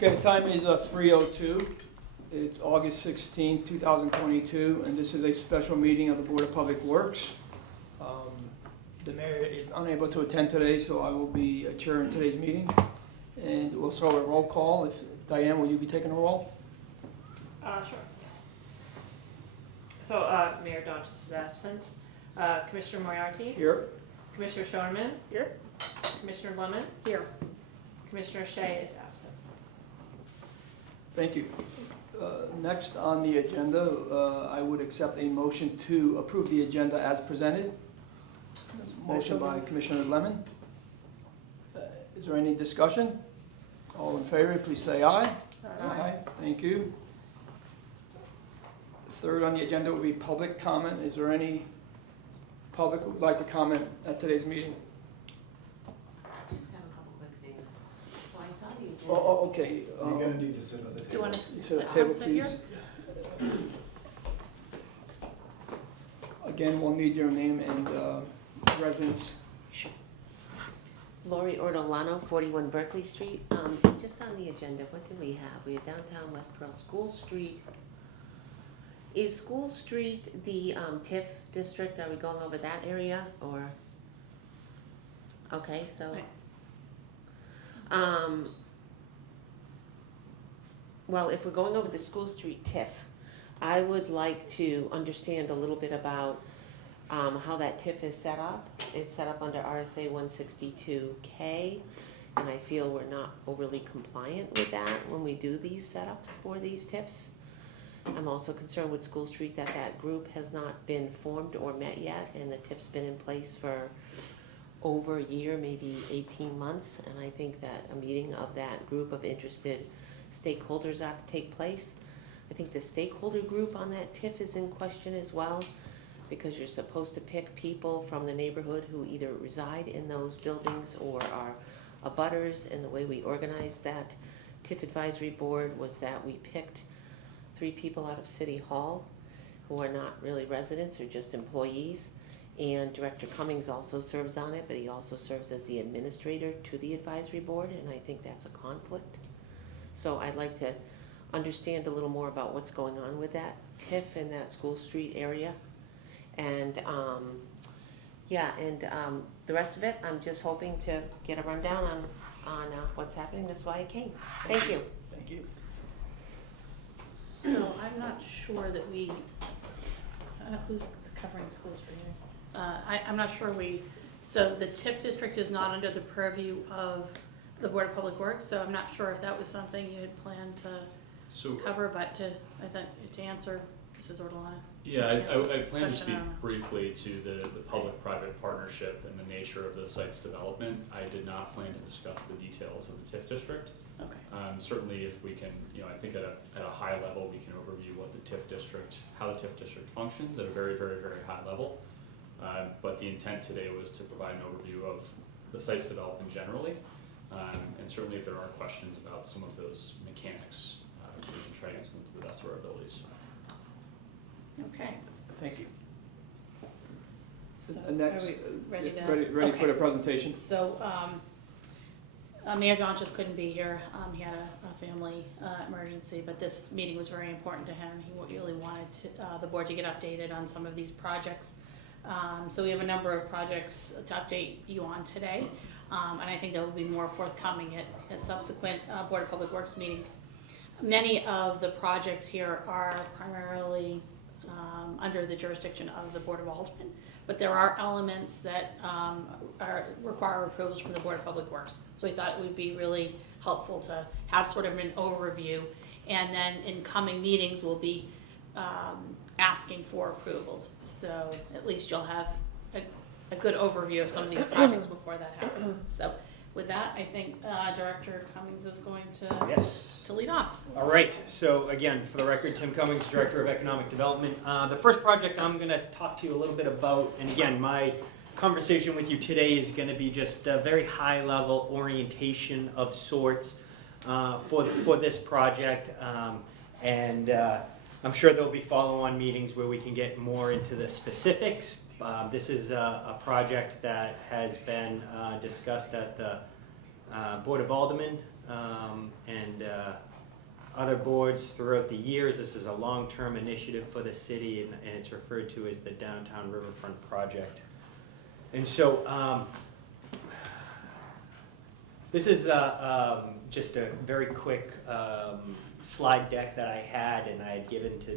Okay, the time is 3:02. It's August 16, 2022, and this is a special meeting of the Board of Public Works. The mayor is unable to attend today, so I will be adjourning today's meeting. And we'll start with a roll call. Diane, will you be taking a roll? Sure, yes. So, Mayor Dodge is absent. Commissioner Moriarty? Here. Commissioner Schoenman? Here. Commissioner Lemon? Here. Commissioner Shea is absent. Thank you. Next on the agenda, I would accept a motion to approve the agenda as presented. Motion by Commissioner Lemon. Is there any discussion? All in favor, please say aye. Aye. Thank you. Third on the agenda will be public comment. Is there any public who would like to comment at today's meeting? I just have a couple quick things. So I saw the agenda. Oh, okay. You're gonna need to sit at the table. Do you want to Sit at the table, please. Again, we'll need your name and residence. Lori Ortolano, 41 Berkeley Street. Just on the agenda, what do we have? We have downtown West Pearl, School Street. Is School Street the TIF district? Are we going over that area or? Okay, so. Well, if we're going over the School Street TIF, I would like to understand a little bit about how that TIF is set up. It's set up under RSA 162K, and I feel we're not overly compliant with that when we do these setups for these TIFs. I'm also concerned with School Street that that group has not been formed or met yet, and the TIF's been in place for over a year, maybe 18 months, and I think that a meeting of that group of interested stakeholders ought to take place. I think the stakeholder group on that TIF is in question as well, because you're supposed to pick people from the neighborhood who either reside in those buildings or are abutters, and the way we organized that TIF advisory board was that we picked 3 people out of City Hall who are not really residents, or just employees, and Director Cummings also serves on it, but he also serves as the administrator to the advisory board, and I think that's a conflict. So I'd like to understand a little more about what's going on with that TIF in that School Street area. And the rest of it, I'm just hoping to get a rundown on what's happening. That's why I came. Thank you. Thank you. So I'm not sure that we, I don't know who's covering School Street. I'm not sure so the TIF district is not under the purview of the Board of Public Works, so I'm not sure if that was something you had planned to cover, but to answer Mrs. Ortolano. Yeah, I plan to speak briefly to the public-private partnership and the nature of the site's development. I did not plan to discuss the details of the TIF district. Okay. Certainly if we can, I think at a high level, we can overview what the TIF district, how the TIF district functions at a very, very, very high level. But the intent today was to provide an overview of the site's development generally. And certainly if there are questions about some of those mechanics, we can try to answer them to the best of our abilities. Okay. Thank you. So Next, are we ready for the presentation. So Mayor John just couldn't be here. He had a family emergency, but this meeting was very important to him. He really wanted the board to get updated on some of these projects. So we have a number of projects to update you on today, and I think there will be more forthcoming at subsequent Board of Public Works meetings. Many of the projects here are primarily under the jurisdiction of the Board of Aldermen, but there are elements that require approvals from the Board of Public Works. So we thought it would be really helpful to have sort of an overview, and then in coming meetings we'll be asking for approvals. So at least you'll have a good overview of some of these projects before that happens. So with that, I think Director Cummings is going to lead off. All right, so again, for the record, Tim Cummings, Director of Economic Development. The first project I'm going to talk to you a little bit about, and again, my conversation with you today is going to be just a very high-level orientation of sorts for this project, and I'm sure there'll be follow-on meetings where we can get more into the specifics. This is a project that has been discussed at the Board of Aldermen, and other boards throughout the years. This is a long-term initiative for the city, and it's referred to as the Downtown Riverfront Project. And so this is just a very quick slide deck that I had, and I had given to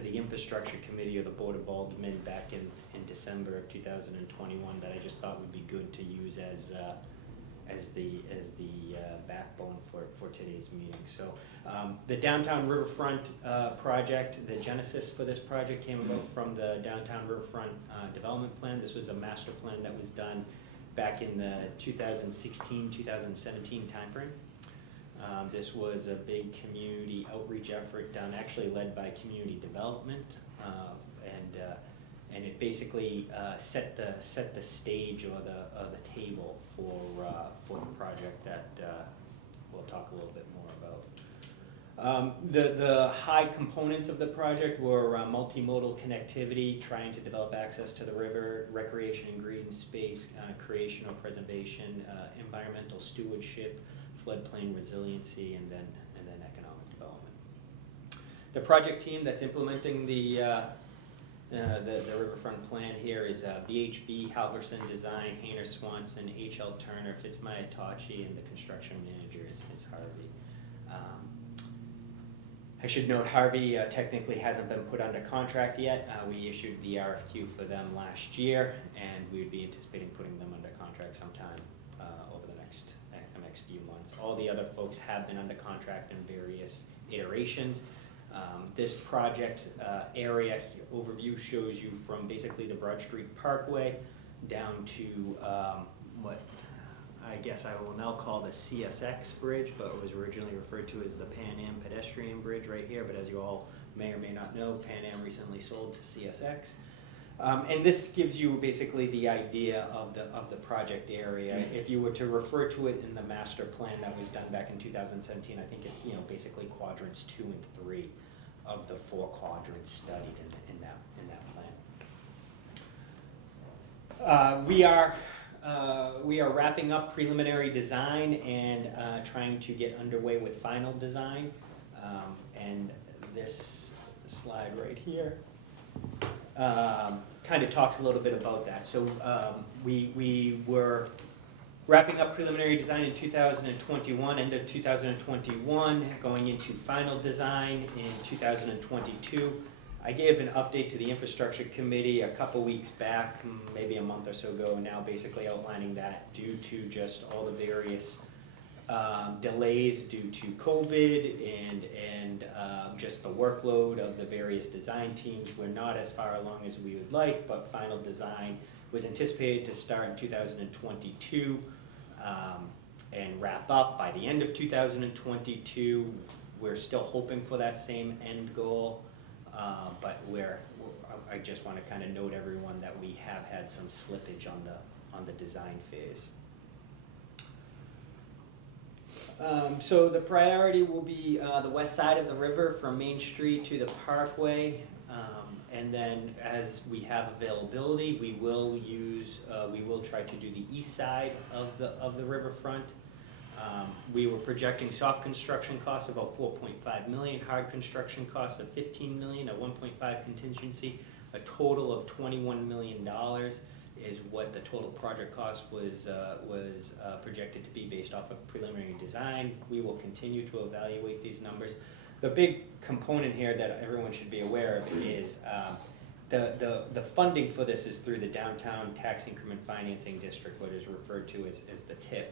the Infrastructure Committee of the Board of Aldermen back in December of 2021 that I just thought would be good to use as the backbone for today's meeting. So the Downtown Riverfront project, the genesis for this project came about from the Downtown Riverfront Development Plan. This was a master plan that was done back in the 2016-2017 timeframe. This was a big community outreach effort done, actually led by community development, and it basically set the stage or the table for the project that we'll talk a little bit more about. The high components of the project were multimodal connectivity, trying to develop access to the river, recreation and green space, creation or preservation, environmental stewardship, floodplain resiliency, and then economic development. The project team that's implementing the Riverfront plan here is BHB, Halverson Design, Hayner Swanson, HL Turner, Fitzmaya Tachi, and the construction manager is Harvey. I should note Harvey technically hasn't been put under contract yet. We issued the RFQ for them last year, and we would be anticipating putting them under contract sometime over the next few months. All the other folks have been under contract in various iterations. This project area overview shows you from basically the Broad Street Parkway down to what I guess I will now call the CSX bridge, but was originally referred to as the Pan Am pedestrian bridge right here. But as you all may or may not know, Pan Am recently sold to CSX. And this gives you basically the idea of the project area. If you were to refer to it in the master plan that was done back in 2017, I think it's basically quadrants 2 and 3 of the 4 quadrants studied in that plan. We are wrapping up preliminary design and trying to get underway with final design. And this slide right here kind of talks a little bit about that. So we were wrapping up preliminary design in 2021, end of 2021, going into final design in 2022. I gave an update to the Infrastructure Committee a couple weeks back, maybe a month or so ago, now basically outlining that due to just all the various delays due to COVID and just the workload of the various design teams. We're not as far along as we would like, but final design was anticipated to start in 2022 and wrap up by the end of 2022. We're still hoping for that same end goal, but I just want to kind of note everyone that we have had some slippage on the design phase. So the priority will be the west side of the river from Main Street to the Parkway, and then as we have availability, we will try to do the east side of the riverfront. We were projecting soft construction costs of about $4.5 million, hard construction costs of $15 million, a 1.5 contingency, a total of $21 million. Is what the total project cost was projected to be based off of preliminary design. We will continue to evaluate these numbers. The big component here that everyone should be aware of is the funding for this is through the Downtown Tax Increment Financing District, what is referred to as the TIF.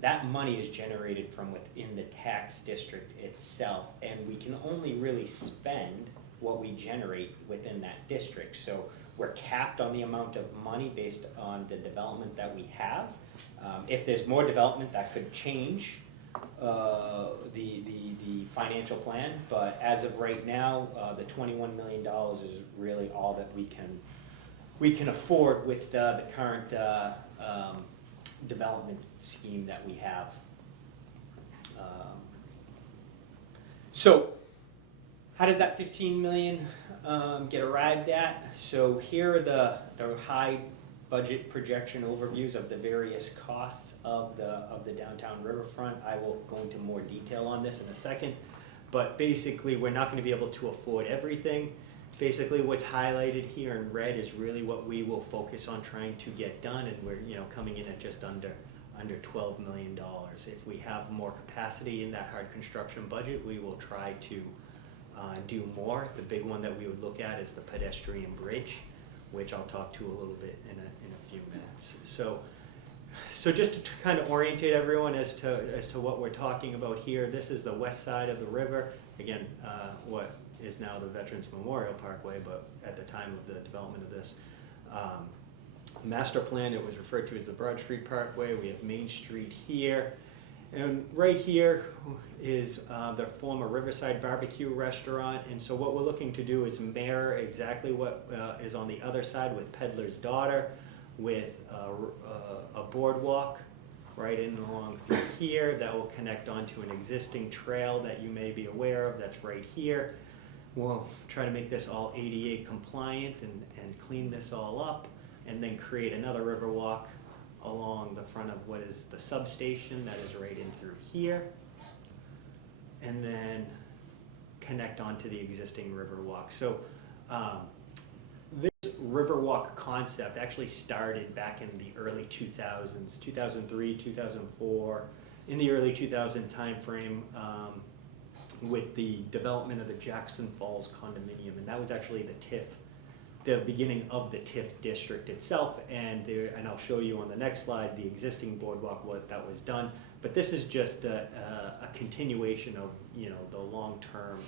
That money is generated from within the tax district itself, and we can only really spend what we generate within that district. So we're capped on the amount of money based on the development that we have. If there's more development, that could change the financial plan, but as of right now, the $21 million is really all that we can afford with the current development scheme that we have. So how does that $15 million get arrived at? So here are the high budget projection overviews of the various costs of the downtown riverfront. I will go into more detail on this in a second, but basically, we're not gonna be able to afford everything. Basically, what's highlighted here in red is really what we will focus on trying to get done, and we're, coming in at just under $12 million. If we have more capacity in that hard construction budget, we will try to do more. The big one that we would look at is the pedestrian bridge, which I'll talk to a little bit in a few minutes. So just to kind of orientate everyone as to what we're talking about here, this is the west side of the river. Again, what is now the Veterans Memorial Parkway, but at the time of the development of this master plan, it was referred to as the Broad Street Parkway. We have Main Street here. And right here is the former Riverside Barbecue Restaurant. And so what we're looking to do is mirror exactly what is on the other side with Peddler's Daughter, with a boardwalk right in along through here that will connect onto an existing trail that you may be aware of that's right here. We'll try to make this all ADA compliant and clean this all up, and then create another Riverwalk along the front of what is the substation that is right in through here, and then connect onto the existing Riverwalk. So this Riverwalk concept actually started back in the early 2000s, 2003, 2004, in the early 2000 timeframe, with the development of the Jackson Falls condominium, and that was actually the beginning of the TIF district itself, and I'll show you on the next slide the existing boardwalk, what that was done. But this is just a continuation of the long-term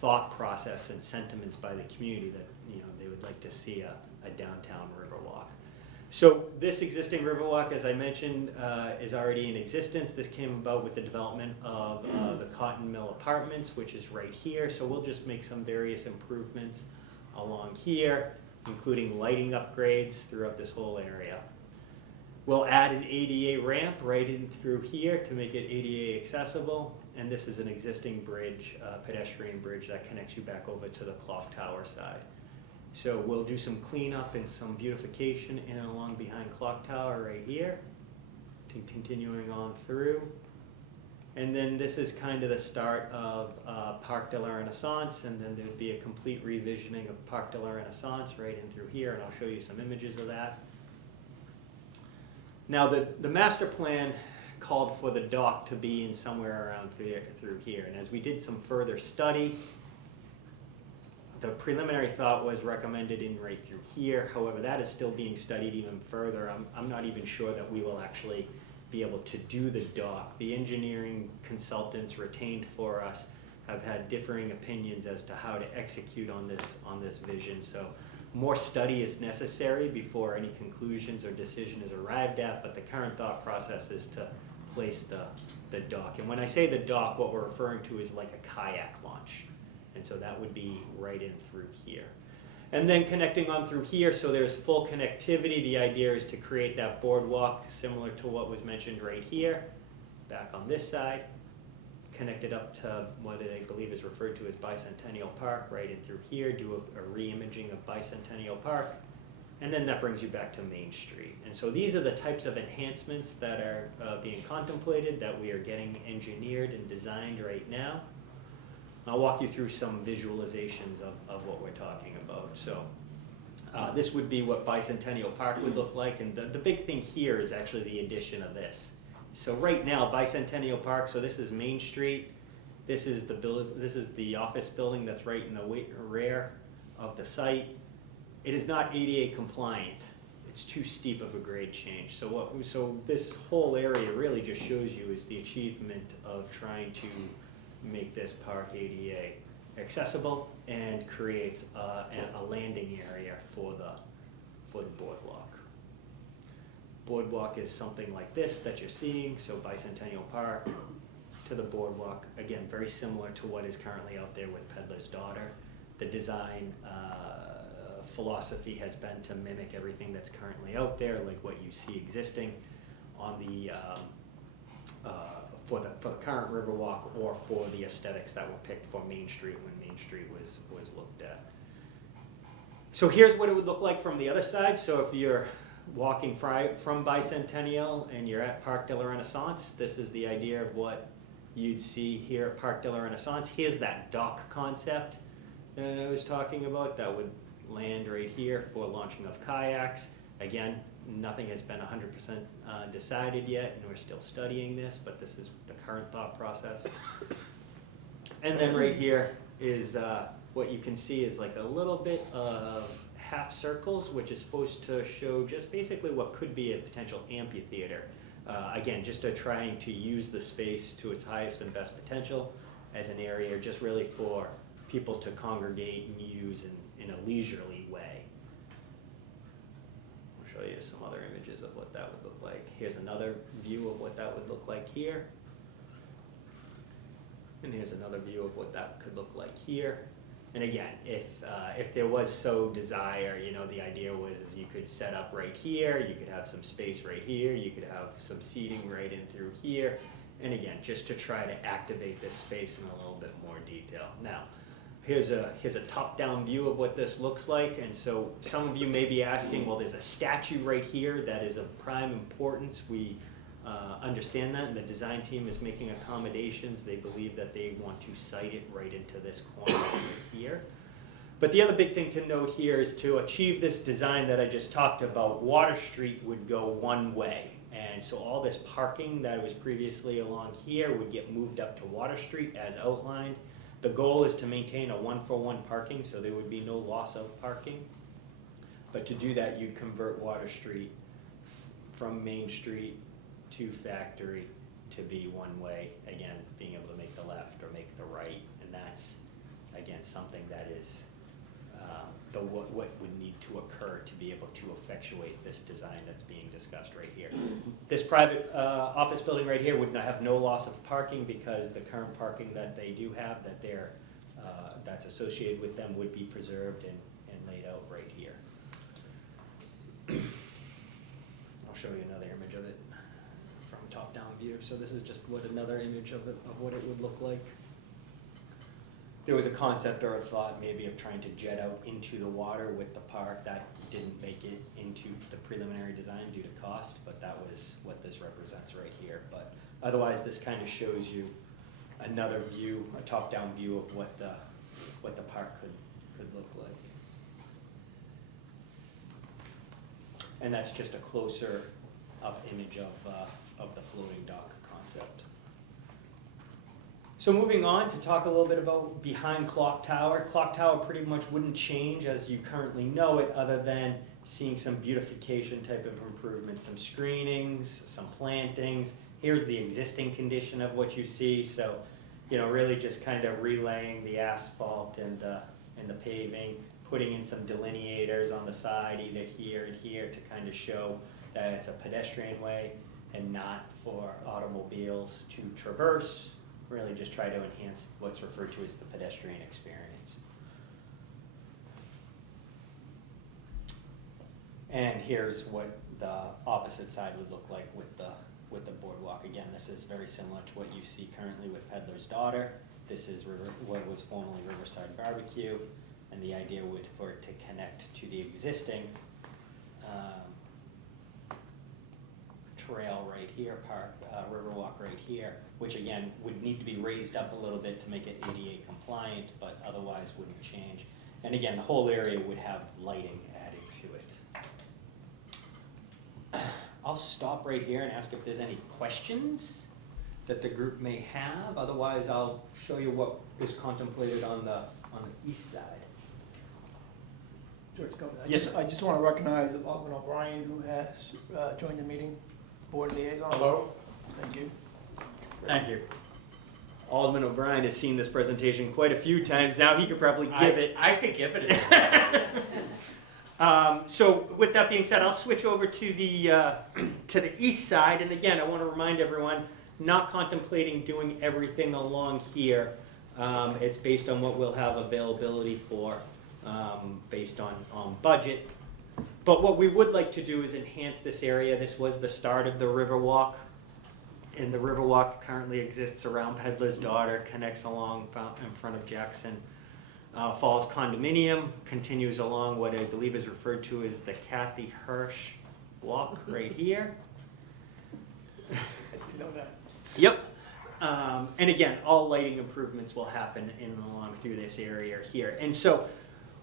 thought process and sentiments by the community that they would like to see a downtown Riverwalk. So this existing Riverwalk, as I mentioned, is already in existence. This came about with the development of the Cotton Mill Apartments, which is right here. So we'll just make some various improvements along here, including lighting upgrades throughout this whole area. We'll add an ADA ramp right in through here to make it ADA accessible. And this is an existing bridge, pedestrian bridge that connects you back over to the clock tower side. So we'll do some cleanup and some beautification in and along behind Clock Tower right here, continuing on through. And then this is kind of the start of Parc de la Renaissance, and then there'd be a complete revisioning of Parc de la Renaissance right in through here, and I'll show you some images of that. Now the master plan called for the dock to be in somewhere around through here, and as we did some further study, the preliminary thought was recommended in right through here. However, that is still being studied even further. I'm not even sure that we will actually be able to do the dock. The engineering consultants retained for us have had differing opinions as to how to execute on this vision. So more study is necessary before any conclusions or decision is arrived at, but the current thought process is to place the dock. And when I say the dock, what we're referring to is like a kayak launch. And so that would be right in through here. And then connecting on through here, so there's full connectivity. The idea is to create that boardwalk similar to what was mentioned right here, back on this side, connected up to what I believe is referred to as Bicentennial Park, right in through here, do a re-imaging of Bicentennial Park, and then that brings you back to Main Street. And so these are the types of enhancements that are being contemplated, that we are getting engineered and designed right now. I'll walk you through some visualizations of what we're talking about. So this would be what Bicentennial Park would look like, and the big thing here is actually the addition of this. So right now, Bicentennial Park, so this is Main Street, this is the office building that's right in the rear of the site. It is not ADA compliant. It's too steep of a grade change. So this whole area really just shows you is the achievement of trying to make this park ADA accessible and creates a landing area for the boardwalk. Boardwalk is something like this that you're seeing, so Bicentennial Park to the boardwalk, again, very similar to what is currently out there with Peddler's Daughter. The design philosophy has been to mimic everything that's currently out there, like what you see existing on the for the current Riverwalk, or for the aesthetics that were picked for Main Street when Main Street was looked at. So here's what it would look like from the other side. So if you're walking from Bicentennial and you're at Parc de la Renaissance, this is the idea of what you'd see here at Parc de la Renaissance. Here's that dock concept that I was talking about that would land right here for launching of kayaks. Again, nothing has been 100% decided yet, and we're still studying this, but this is the current thought process. And then right here is what you can see is like a little bit of half circles, which is supposed to show just basically what could be a potential amphitheater. Again, just trying to use the space to its highest and best potential as an area just really for people to congregate and use in a leisurely way. I'll show you some other images of what that would look like. Here's another view of what that would look like here. And here's another view of what that could look like here. And again, if there was so desire, you know, the idea was is you could set up right here, you could have some space right here, you could have some seating right in through here. And again, just to try to activate this space in a little bit more detail. Now, here's a top-down view of what this looks like. And so some of you may be asking, well, there's a statue right here that is of prime importance. We understand that, and the design team is making accommodations. They believe that they want to site it right into this corner right here. But the other big thing to note here is to achieve this design that I just talked about, Water Street would go one way. And so all this parking that was previously along here would get moved up to Water Street as outlined. The goal is to maintain a 1-for-1 parking, so there would be no loss of parking. But to do that, you'd convert Water Street from Main Street to Factory to be one way, again, being able to make the left or make the right, and that's, again, something that is what would need to occur to be able to effectuate this design that's being discussed right here. This private office building right here would have no loss of parking because the current parking that they do have that's associated with them would be preserved and laid out right here. I'll show you another image of it from top-down view. So this is just another image of what it would look like. There was a concept or a thought maybe of trying to jet out into the water with the park. That didn't make it into the preliminary design due to cost, but that was what this represents right here. But otherwise, this kind of shows you another view, a top-down view of what the park could look like. And that's just a closer up image of the floating dock concept. So moving on to talk a little bit about behind Clock Tower. Clock Tower pretty much wouldn't change as you currently know it, other than seeing some beautification type of improvements, some screenings, some plantings. Here's the existing condition of what you see. So, you know, really just kind of relaying the asphalt and the paving, putting in some delineators on the side, either here and here, to kind of show that it's a pedestrian way and not for automobiles to traverse. Really just try to enhance what's referred to as the pedestrian experience. And here's what the opposite side would look like with the boardwalk. Again, this is very similar to what you see currently with Peddler's Daughter. This is what was formerly Riverside Barbecue, and the idea would for it to connect to the existing trail right here, Riverwalk right here, which again would need to be raised up a little bit to make it ADA compliant, but otherwise wouldn't change. And again, the whole area would have lighting added to it. I'll stop right here and ask if there's any questions that the group may have. Otherwise, I'll show you what is contemplated on the east side. George, go ahead. Yes, sir. I just want to recognize Alvin O'Brien, who has joined the meeting, board liaison. Hello. Thank you. Thank you. Alderman O'Brien has seen this presentation quite a few times now. He could probably give it. I could give it. So with that being said, I'll switch over to the east side. And again, I want to remind everyone, not contemplating doing everything along here. It's based on what we'll have availability for, based on budget. But what we would like to do is enhance this area. This was the start of the Riverwalk. And the Riverwalk currently exists around Peddler's Daughter, connects along in front of Jackson Falls Condominium continues along what I believe is referred to as the Kathy Hirsch Walk right here. You know that. Yep. And again, all lighting improvements will happen in and along through this area here. And so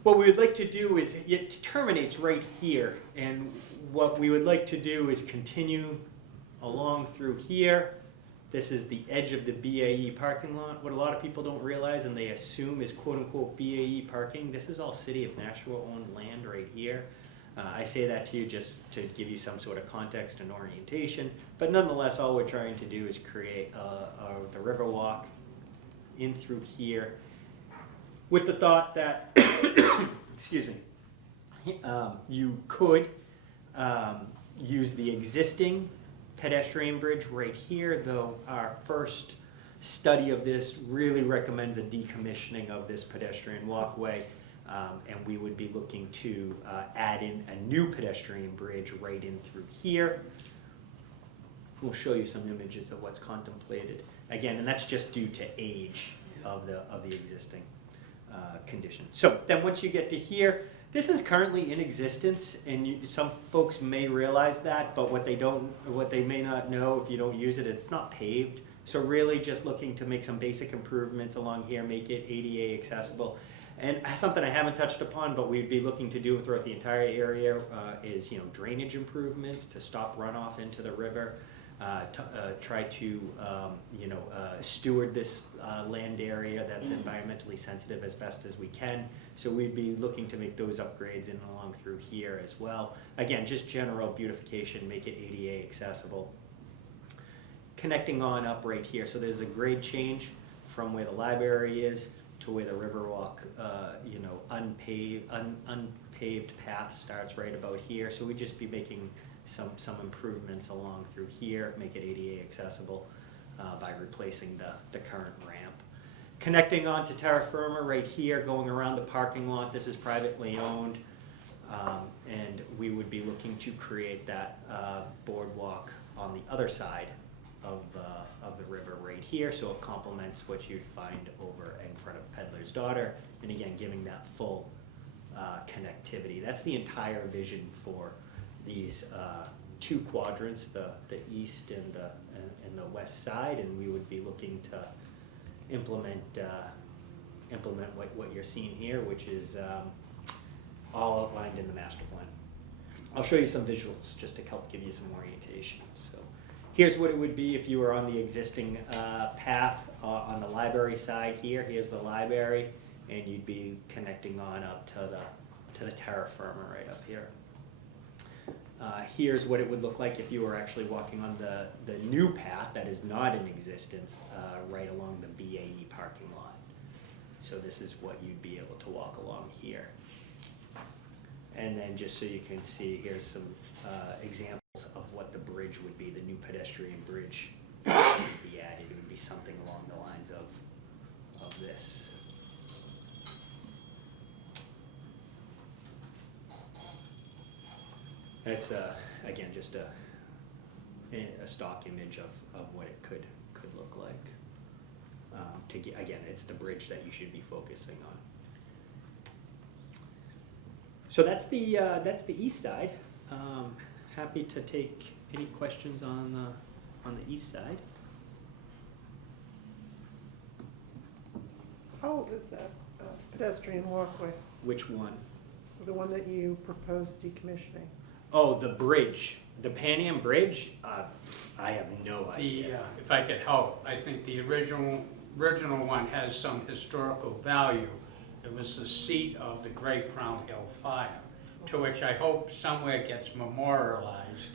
what we would like to do is, it terminates right here. And what we would like to do is continue along through here. This is the edge of the BAE parking lot. What a lot of people don't realize and they assume is quote unquote BAE parking, this is all City of Nashua owned land right here. I say that to you just to give you some sort of context and orientation, but nonetheless, all we're trying to do is create the Riverwalk in through here with the thought that, excuse me, you could use the existing pedestrian bridge right here, though our first study of this really recommends a decommissioning of this pedestrian walkway. And we would be looking to add in a new pedestrian bridge right in through here. We'll show you some images of what's contemplated. Again, and that's just due to age of the existing condition. So then once you get to here, this is currently in existence, and some folks may realize that, but what they may not know if you don't use it, it's not paved. So really just looking to make some basic improvements along here, make it ADA accessible. And something I haven't touched upon, but we'd be looking to do throughout the entire area is, drainage improvements to stop runoff into the river. Try to, steward this land area that's environmentally sensitive as best as we can. So we'd be looking to make those upgrades in and along through here as well. Again, just general beautification, make it ADA accessible. Connecting on up right here. So there's a grade change from where the library is to where the Riverwalk, unpaved path starts right about here. So we'd just be making some improvements along through here, make it ADA accessible by replacing the current ramp. Connecting on to terra firma right here, going around the parking lot. This is privately owned, and we would be looking to create that boardwalk on the other side of the river right here, so it complements what you'd find over in front of Peddler's Daughter, and again, giving that full connectivity. That's the entire vision for these two quadrants, the east and the west side, and we would be looking to implement what you're seeing here, which is all outlined in the master plan. I'll show you some visuals just to help give you some orientation. So here's what it would be if you were on the existing path on the library side here. Here's the library, and you'd be connecting on up to the terra firma right up here. Here's what it would look like if you were actually walking on the new path that is not in existence right along the BAE parking lot. So this is what you'd be able to walk along here. And then just so you can see, here's some examples of what the bridge would be, the new pedestrian bridge would be added. It would be something along the lines of this. That's again just a stock image of what it could look like. Again, it's the bridge that you should be focusing on. So that's the east side. Happy to take any questions on the east side. How old is that pedestrian walkway, Which one? the one that you proposed decommissioning? Oh, the bridge, the Pan Am Bridge. I have no idea. If I could help, I think the original one has some historical value. It was the seat of the Great Crown Hill Fire, to which I hope somewhere gets memorialized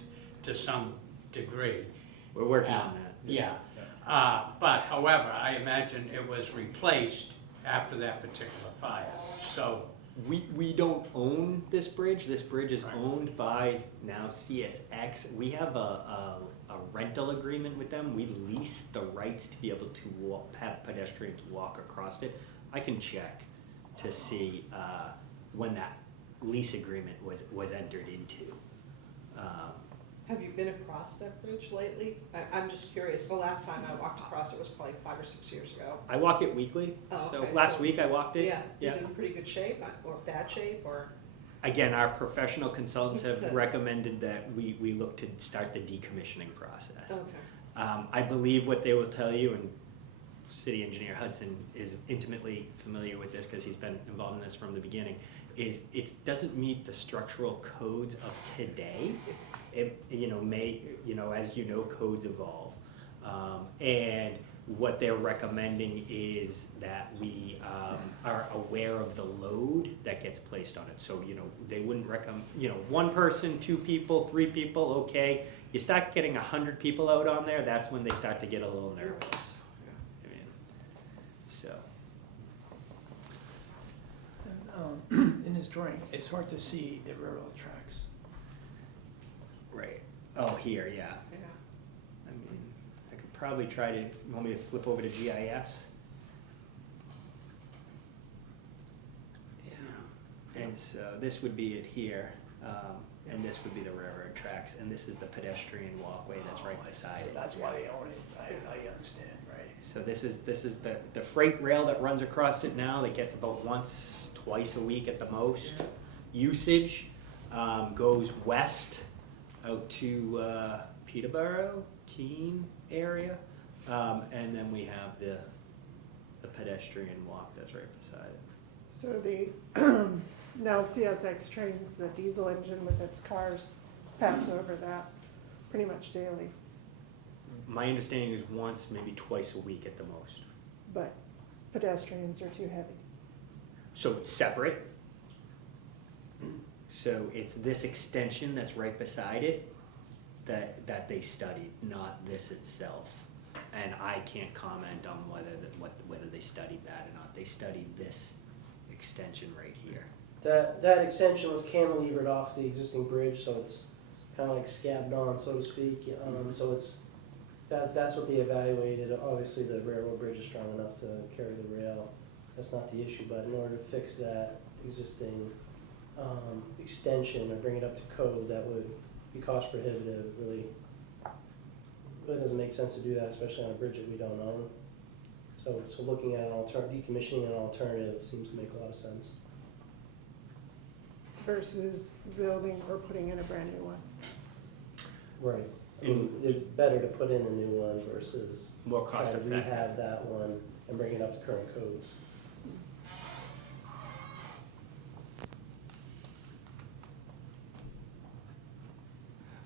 to some degree. We're working on that. Yeah. But however, I imagine it was replaced after that particular fire. So We don't own this bridge. This bridge is Right. owned by now CSX. We have a rental agreement with them. We lease the rights to be able to have pedestrians walk across it. I can check to see when that lease agreement was entered into. Have you been across that bridge lately? I'm just curious. The last time I walked across it was probably 5 or 6 years ago. I walk it weekly, Oh, so okay, last so- week I walked it. Yeah, is it in pretty good shape or bad shape or? Again, our professional consultants Makes sense. have recommended that we look to start the decommissioning process. Okay. I believe what they will tell you, and City Engineer Hudson is intimately familiar with this because he's been involved in this from the beginning, is it doesn't meet the structural codes of today. It, as you know, codes evolve. And what they're recommending is that we are aware of the load that gets placed on it. So, they wouldn't recommend, one person, 2 people, 3 people, okay. You start getting 100 people out on there, that's when they start to get a little nervous. I mean, so. In this drawing, it's hard to see the railroad tracks. Right. Oh, here, yeah. Yeah. I mean, I could probably try to, you want me to flip over to GIS? Yeah. And so this would be it here, and this would be the railroad tracks, and this is the pedestrian walkway that's right beside it. That's why they own it, I understand, right? So this is the freight rail that runs across it now, that gets about once, twice a week at the most. Usage goes west out to Peterborough, Keene area, and then we have the pedestrian walk that's right beside it. So the, now CSX trains, the diesel engine with its cars pass over that pretty much daily, My understanding is once, maybe twice a week at the most. but pedestrians are too heavy. So it's separate. So it's this extension that's right beside it that they studied, not this itself. And I can't comment on whether they studied that or not. They studied this extension right here. That extension was cantilevered off the existing bridge, so it's kind of like scabbed on, so to speak. So it's that's what they evaluated. Obviously, the railroad bridge is strong enough to carry the rail. That's not the issue. But in order to fix that existing extension or bring it up to code, that would be cost prohibitive. Really doesn't make sense to do that, especially on a bridge that we don't own. So looking at decommissioning an alternative seems to make a lot of sense. Versus building or putting in a brand new one. Right. I mean, it's better to put in a new one versus More try cost to effective. rehab that one and bring it up to current codes.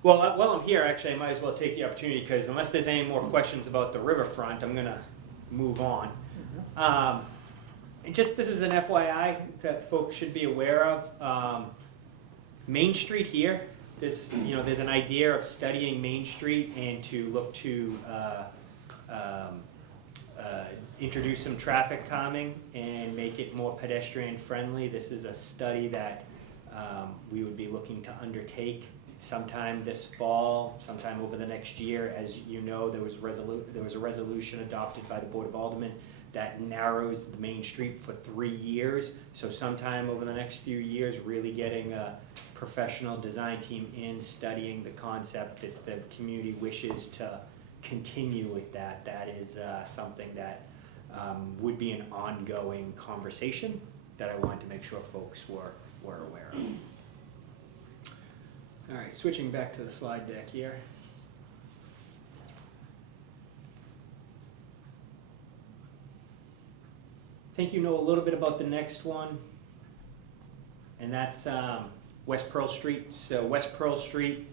Well, while I'm here, actually, I might as well take the opportunity, because unless there's any more questions about the Riverfront, I'm gonna move on. And just, this is an FYI that folks should be aware of. Main Street here, there's an idea of studying Main Street and to look to introduce some traffic calming and make it more pedestrian friendly. This is a study that we would be looking to undertake sometime this fall, sometime over the next year. As you know, there was a resolution adopted by the Board of Aldermen that narrows the Main Street for 3 years. So sometime over the next few years, really getting a professional design team in, studying the concept. If the community wishes to continue with that, that is something that would be an ongoing conversation that I wanted to make sure folks were aware of. All right, switching back to the slide deck here. I think you know a little bit about the next one, and that's West Pearl Street. So West Pearl Street,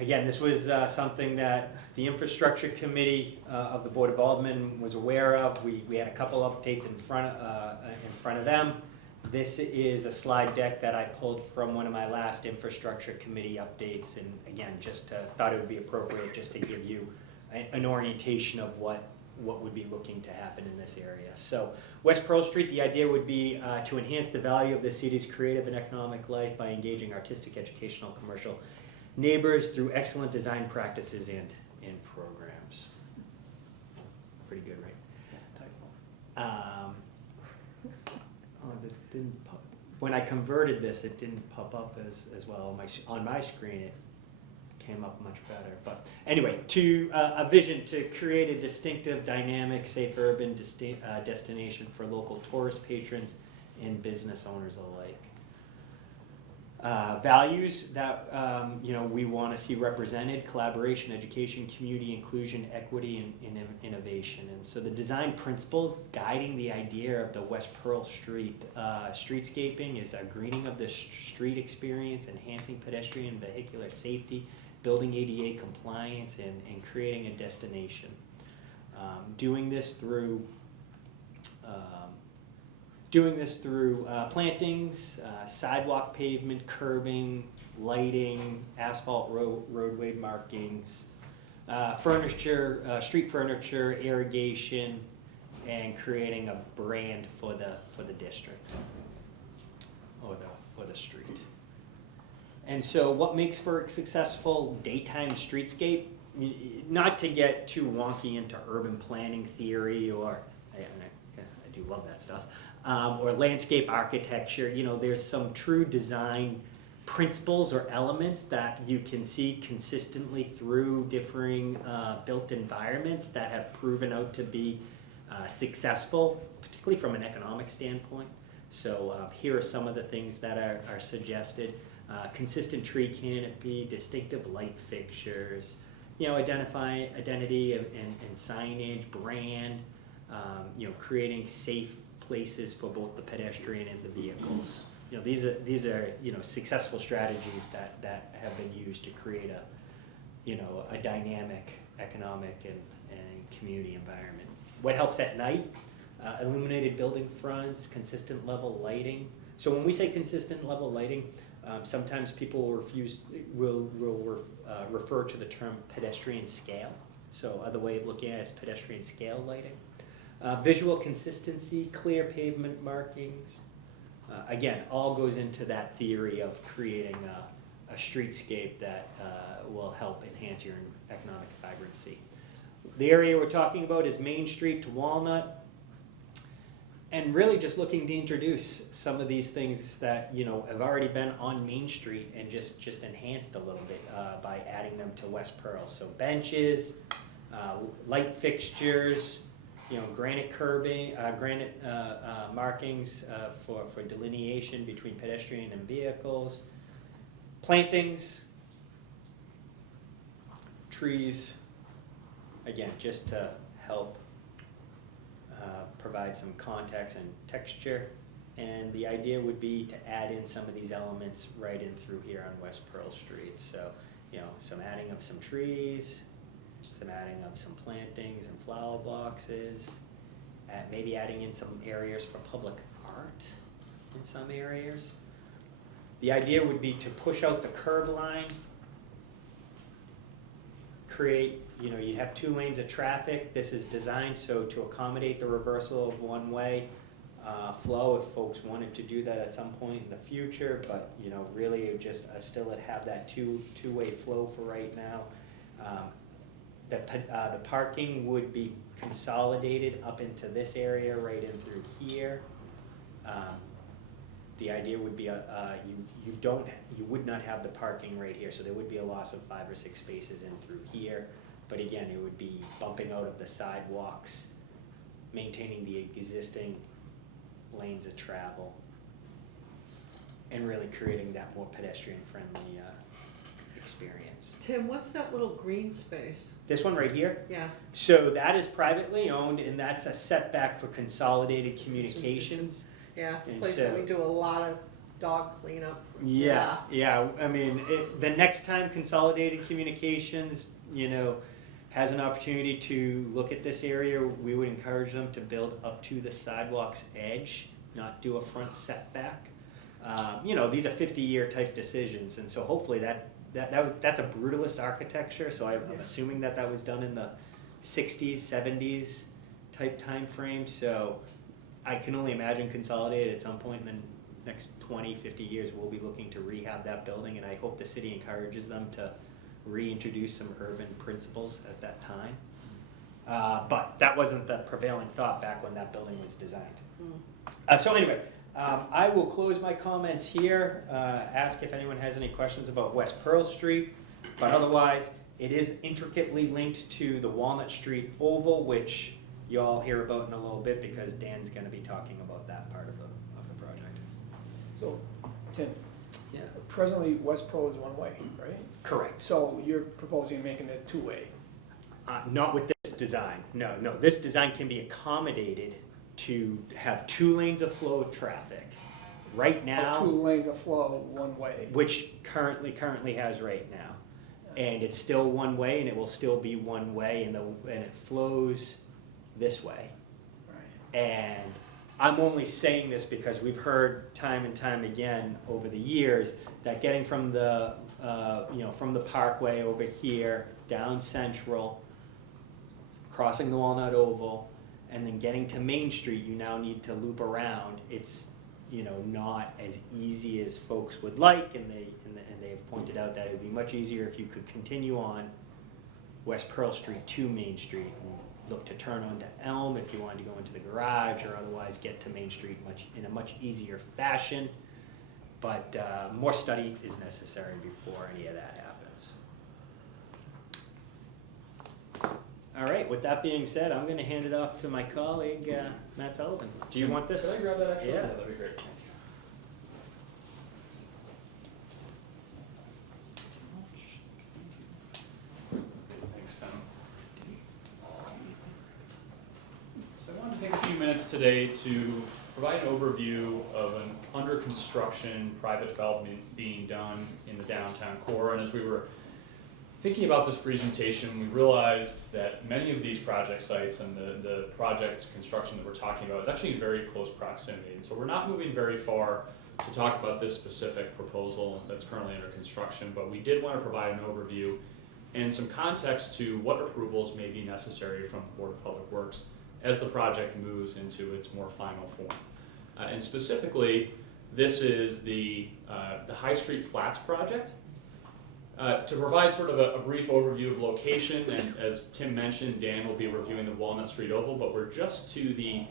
again, this was something that the Infrastructure Committee of the Board of Aldermen was aware of. We had a couple updates in front of them. This is a slide deck that I pulled from one of my last Infrastructure Committee updates, and again, just thought it would be appropriate just to give you an orientation of what would be looking to happen in this area. So West Pearl Street, the idea would be to enhance the value of the city's creative and economic life by engaging artistic, educational, commercial neighbors through excellent design practices and programs. Pretty good, right? It didn't when I converted this, it didn't pop up as well on my screen. came up much better. But anyway, a vision to create a distinctive, dynamic, safe urban destination for local tourist patrons and business owners alike. Values that we want to see represented: collaboration, education, community inclusion, equity, and innovation. And so the design principles guiding the idea of the West Pearl Street streetscaping is a greening of the street experience, enhancing pedestrian and vehicular safety, building ADA compliance, and creating a destination. Doing this through plantings, sidewalk pavement, curbing, lighting, asphalt roadway markings, furniture, street furniture, irrigation, and creating a brand for the district or the street. And so what makes for a successful daytime streetscape? Not to get too wonky into urban planning theory, or I do love that stuff, or landscape architecture. There's some true design principles or elements that you can see consistently through differing built environments that have proven out to be successful, particularly from an economic standpoint. So here are some of the things that are suggested. Consistent tree canopy, distinctive light fixtures, identity and signage, brand, creating safe places for both the pedestrian and the vehicles. These are successful strategies that have been used to create a dynamic economic and community environment. What helps at night? Illuminated building fronts, consistent level lighting. So when we say consistent level lighting, sometimes people will refer to the term pedestrian scale. So other way of looking at it is pedestrian scale lighting. Visual consistency, clear pavement markings. Again, all goes into that theory of creating a streetscape that will help enhance your economic vibrancy. The area we're talking about is Main Street to Walnut. And really just looking to introduce some of these things that have already been on Main Street and just enhanced a little bit by adding them to West Pearl. So benches, light fixtures, granite curbing, granite markings for delineation between pedestrian and vehicles, plantings, trees, again, just to help provide some context and texture. And the idea would be to add in some of these elements right in through here on West Pearl Street. So, some adding of some trees, some adding of some plantings and flower boxes, maybe adding in some areas for public art in some areas. The idea would be to push out the curb line, create, you have 2 lanes of traffic. This is designed so to accommodate the reversal of one-way flow if folks wanted to do that at some point in the future, but really it just still have that two-way flow for right now. The parking would be consolidated up into this area right in through here. The idea would be you would not have the parking right here, so there would be a loss of 5 or 6 spaces in through here. But again, it would be bumping out of the sidewalks, maintaining the existing lanes of travel, and really creating that more pedestrian-friendly experience. Tim, what's that little green space? This one right here? Yeah. So that is privately owned, and that's a setback for Consolidated Communications. Yeah, And place so- that we do a lot of dog cleanup. Yeah. I mean, the next time Consolidated Communications, has an opportunity to look at this area, we would encourage them to build up to the sidewalk's edge, not do a front setback. These are 50-year type decisions, and so hopefully that's a brutalist architecture. So I'm assuming that was done in the 60s, 70s type time frame. So I can only imagine Consolidated at some point in the next 20, 50 years we'll be looking to rehab that building, and I hope the city encourages them to reintroduce some urban principles at that time. But that wasn't the prevailing thought back when that building was designed. So anyway, I will close my comments here, ask if anyone has any questions about West Pearl Street, But otherwise, it is intricately linked to the Walnut Street Oval, which you all hear about in a little bit because Dan's gonna be talking about that part of the project. So, Tim, Yeah. presently West Pro is one way, right? Correct. So you're proposing making it two-way? Not with this design, no, this design can be accommodated to have 2 lanes of flow of traffic. Right now. 2 lanes of flow, one way. Which currently has right now. And it's still one way, and it will still be one way, and it flows this way. Right. And I'm only saying this because we've heard time and time again over the years that getting from the from the Parkway over here down Central, crossing the Walnut Oval, and then getting to Main Street, you now need to loop around. It's not as easy as folks would like, and they've pointed out that it would be much easier if you could continue on West Pearl Street to Main Street and look to turn onto Elm if you wanted to go into the garage, or otherwise get to Main Street in a much easier fashion. But more study is necessary before any of that happens. All right, with that being said, I'm going to hand it off to my colleague, Matt Sullivan. Do you want this? Can I grab that actually? Yeah. That'd be great. Thanks, Tom. So I wanted to take a few minutes today to provide an overview of an under construction private development being done in the downtown core. And as we were thinking about this presentation, we realized that many of these project sites and the project construction that we're talking about is actually in very close proximity. And so we're not moving very far to talk about this specific proposal that's currently under construction, but we did want to provide an overview and some context to what approvals may be necessary from the Board of Public Works as the project moves into its more final form. And specifically, this is the High Street Flats project. To provide sort of a brief overview of location, and as Tim mentioned, Dan will be reviewing the Walnut Street Oval, but we're just to the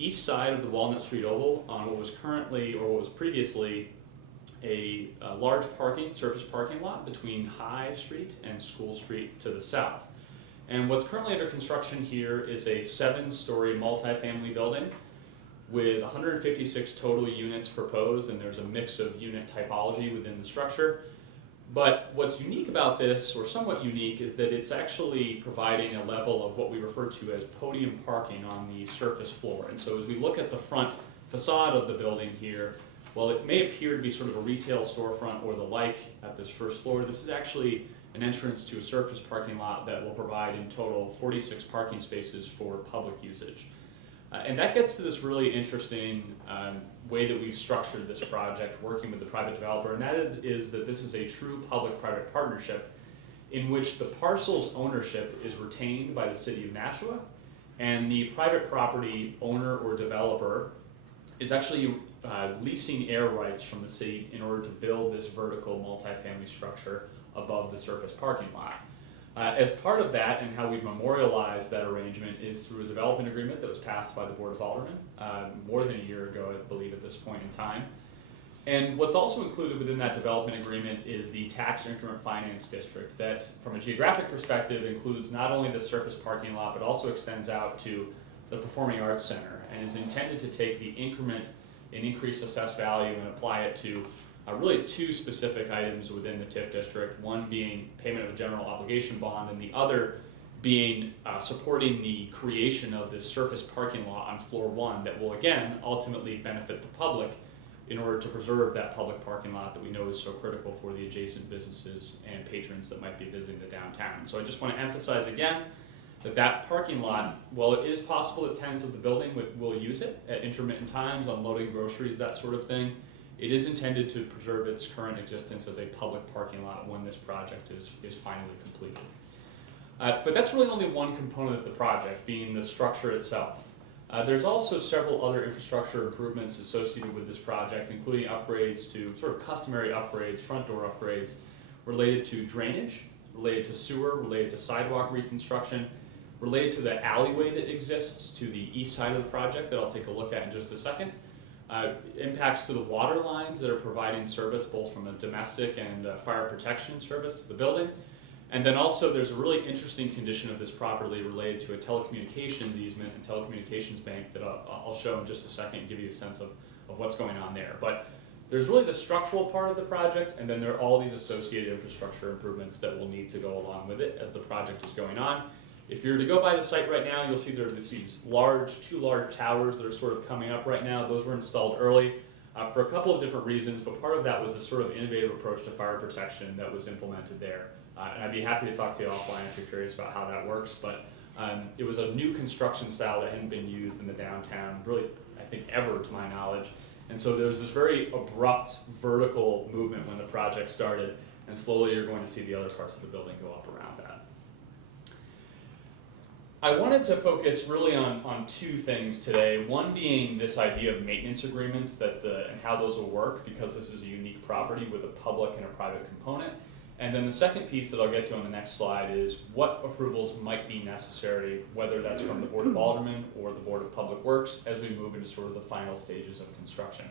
east side of the Walnut Street Oval on what was previously a large surface parking lot between High Street and School Street to the south. And what's currently under construction here is a 7-story multifamily building with 156 total units proposed, and there's a mix of unit typology within the structure. But what's unique about this, or somewhat unique, is that it's actually providing a level of what we refer to as podium parking on the surface floor. And so as we look at the front facade of the building here, while it may appear to be sort of a retail storefront or the like at this first floor, this is actually an entrance to a surface parking lot that will provide in total 46 parking spaces for public usage. And that gets to this really interesting way that we've structured this project working with the private developer, and that is that this is a true public-private partnership in which the parcel's ownership is retained by the city of Nashua, and the private property owner or developer is actually leasing air rights from the city in order to build this vertical multifamily structure above the surface parking lot. As part of that, and how we've memorialized that arrangement, is through a development agreement that was passed by the Board of Aldermen more than a year ago, I believe, at this point in time. And what's also included within that development agreement is the tax increment finance district that, from a geographic perspective, includes not only the surface parking lot, but also extends out to the Performing Arts Center, and is intended to take the increment in increased assessed value and apply it to really 2 specific items within the TIF district, one being payment of a general obligation bond, and the other being supporting the creation of this surface parking lot on floor 1 that will again ultimately benefit the public in order to preserve that public parking lot that we know is so critical for the adjacent businesses and patrons that might be visiting the downtown. So I just want to emphasize again that that parking lot, while it is possible that tenants of the building will use it at intermittent times, unloading groceries, that sort of thing, it is intended to preserve its current existence as a public parking lot when this project is finally completed. But that's really only one component of the project, being the structure itself. There's also several other infrastructure improvements associated with this project, including upgrades to sort of customary upgrades, front door upgrades, related to drainage, related to sewer, related to sidewalk reconstruction, related to the alleyway that exists to the east side of the project that I'll take a look at in just a second, Impacts to the water lines that are providing service both from a domestic and fire protection service to the building. And then also there's a really interesting condition of this property related to a telecommunications easement and telecommunications bank that I'll show in just a second and give you a sense of what's going on there. But there's really the structural part of the project, and then there are all these associated infrastructure improvements that will need to go along with it as the project is going on. If you were to go by the site right now, you'll see there are these two large towers that are sort of coming up right now. Those were installed early for a couple of different reasons, but part of that was a sort of innovative approach to fire protection that was implemented there. And I'd be happy to talk to you offline if you're curious about how that works, but it was a new construction style that hadn't been used in the downtown, really, I think, ever to my knowledge. And so there's this very abrupt vertical movement when the project started, and slowly you're going to see the other parts of the building go up around that. I wanted to focus really on two things today. One being this idea of maintenance agreements and how those will work, because this is a unique property with a public and a private component. And then the second piece that I'll get to on the next slide is what approvals might be necessary, whether that's from the Board of Aldermen or the Board of Public Works, as we move into sort of the final stages of construction.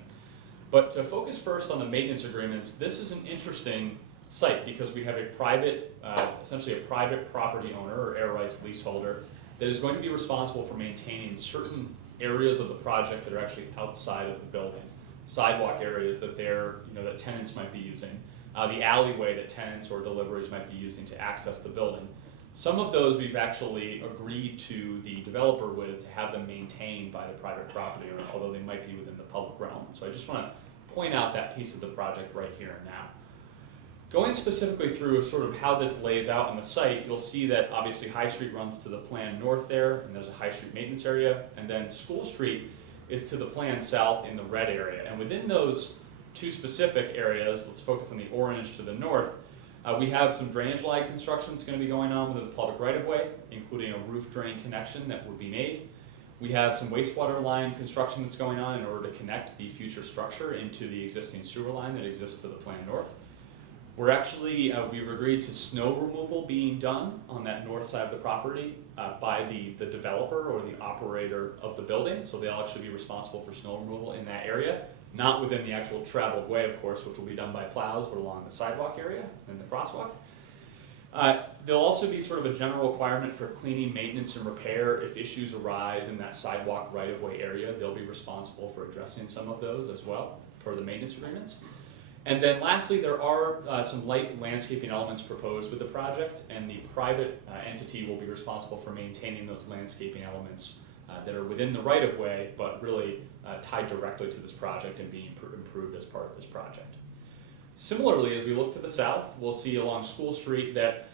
But to focus first on the maintenance agreements, this is an interesting site because we have a private, essentially a private property owner or air rights leaseholder that is going to be responsible for maintaining certain areas of the project that are actually outside of the building, sidewalk areas that that tenants might be using. The alleyway that tenants or deliveries might be using to access the building. Some of those we've actually agreed to the developer with to have them maintained by the private property owner, although they might be within the public realm. So I just want to point out that piece of the project right here and now. Going specifically through sort of how this lays out on the site, you'll see that obviously High Street runs to the plan north there, and there's a High Street maintenance area, and then School Street is to the plan south in the red area. And within those two specific areas, let's focus on the orange to the north, we have some drainage line construction that's going to be going on within the public right-of-way, including a roof drain connection that would be made. We have some wastewater line construction that's going on in order to connect the future structure into the existing sewer line that exists to the plan north. We're actually, we've agreed to snow removal being done on that north side of the property by the developer or the operator of the building, so they'll actually be responsible for snow removal in that area. Not within the actual traveled way, of course, which will be done by plows, but along the sidewalk area and the crosswalk. There'll also be sort of a general requirement for cleaning, maintenance, and repair. If issues arise in that sidewalk right-of-way area, they'll be responsible for addressing some of those as well per the maintenance agreements. And then lastly, there are some light landscaping elements proposed with the project, and the private entity will be responsible for maintaining those landscaping elements that are within the right-of-way, but really tied directly to this project and being improved as part of this project. Similarly, as we look to the south, we'll see along School Street that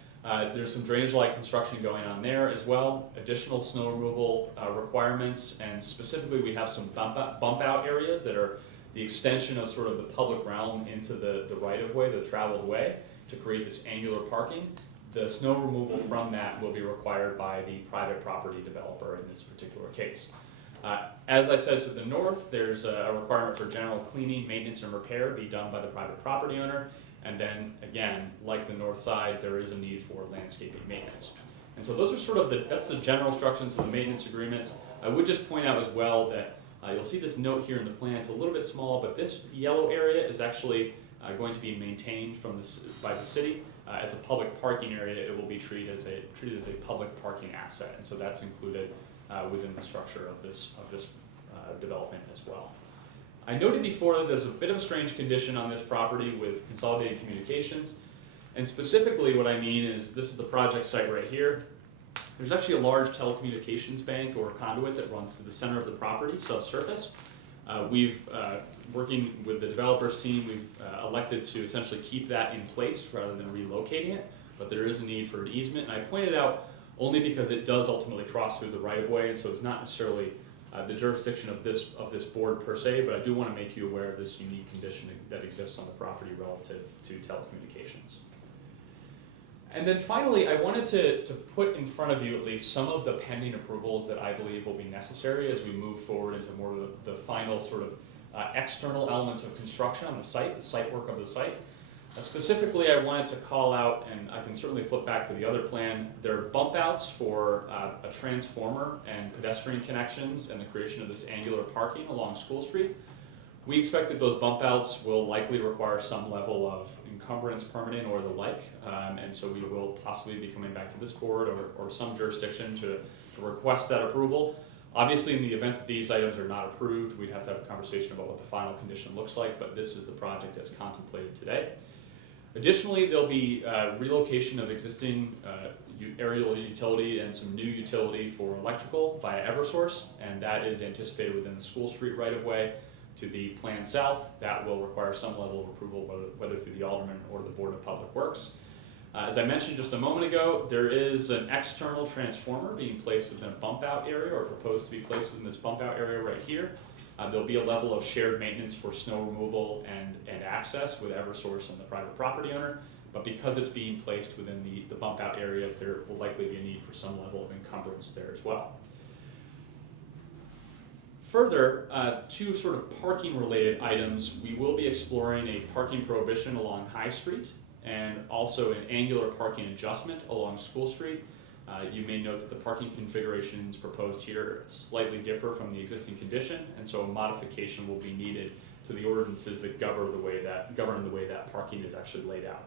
there's some drainage-like construction going on there as well, additional snow removal requirements, and specifically we have some bump-out areas that are the extension of sort of the public realm into the right-of-way, the traveled way, to create this angular parking. The snow removal from that will be required by the private property developer in this particular case. As I said, to the north, there's a requirement for general cleaning, maintenance, and repair be done by the private property owner. And then, again, like the north side, there is a need for landscaping maintenance. And so those are sort of that's the general instructions of the maintenance agreements. I would just point out as well that you'll see this note here in the plan. It's a little bit small, but this yellow area is actually going to be maintained by the city. As a public parking area, it will be treated as a public parking asset, and so that's included within the structure of this development as well. I noted before that there's a bit of a strange condition on this property with Consolidated Communications, and specifically what I mean is this is the project site right here. There's actually a large telecommunications bank or conduit that runs through the center of the property, subsurface. We've, working with the developers team, we've elected to essentially keep that in place rather than relocating it, but there is a need for an easement, and I pointed out only because it does ultimately cross through the right-of-way, and so it's not necessarily the jurisdiction of this board per se, but I do want to make you aware of this unique condition that exists on the property relative to telecommunications. And then finally, I wanted to put in front of you at least some of the pending approvals that I believe will be necessary as we move forward into more of the final sort of external elements of construction on the site work of the site. Specifically, I wanted to call out, and I can certainly flip back to the other plan, there are bump outs for a transformer and pedestrian connections and the creation of this angular parking along School Street. We expect that those bump outs will likely require some level of encumbrance permitting or the like, and so we will possibly be coming back to this board or some jurisdiction to request that approval. Obviously, in the event that these items are not approved, we'd have to have a conversation about what the final condition looks like, but this is the project as contemplated today. Additionally, there'll be relocation of existing aerial utility and some new utility for electrical via Eversource, and that is anticipated within the School Street right-of-way to the plan south. That will require some level of approval, whether through the Alderman or the Board of Public Works. As I mentioned just a moment ago, there is an external transformer being placed within a bump out area, or proposed to be placed within this bump out area right here. There'll be a level of shared maintenance for snow removal and access with Eversource and the private property owner, but because it's being placed within the bump out area, there will likely be a need for some level of encumbrance there as well. Further, two sort of parking related items, we will be exploring a parking prohibition along High Street and also an angular parking adjustment along School Street. You may note that the parking configurations proposed here slightly differ from the existing condition, and so a modification will be needed to the ordinances that govern the way that parking is actually laid out.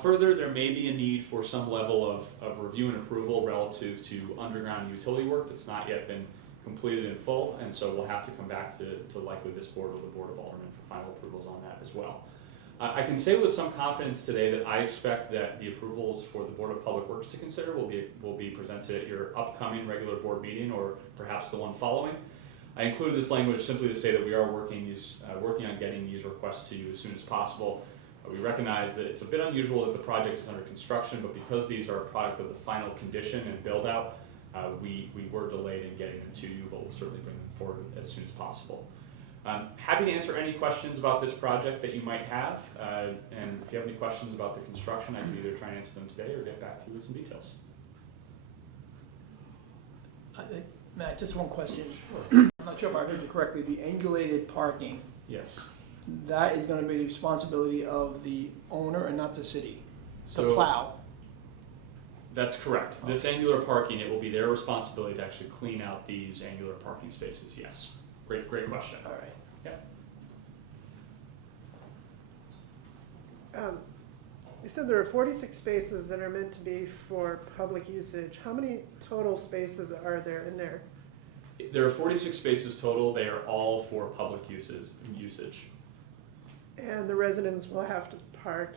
Further, there may be a need for some level of review and approval relative to underground utility work that's not yet been completed in full, and so we'll have to come back to likely this board or the Board of Aldermen for final approvals on that as well. I can say with some confidence today that I expect that the approvals for the Board of Public Works to consider will be presented at your upcoming regular board meeting or perhaps the one following. I included this language simply to say that we are working on getting these requests to you as soon as possible. We recognize that it's a bit unusual that the project is under construction, but because these are a product of the final condition and build out, we were delayed in getting them to you, but we'll certainly bring them forward as soon as possible. Happy to answer any questions about this project that you might have, and if you have any questions about the construction, I can either try and answer them today or get back to you with some details. Matt, just one question. I'm not sure if I heard you correctly. The angulated parking, Yes. that is going to be the responsibility of the owner and not the city to So plow. that's correct. This angular parking, it will be their responsibility to actually clean out these angular parking spaces. Yes. Great question. All right. You said there are 46 spaces that are meant to be for public usage. How many total spaces are there in there? There are 46 spaces total. They are all for public usage. And the residents will have to park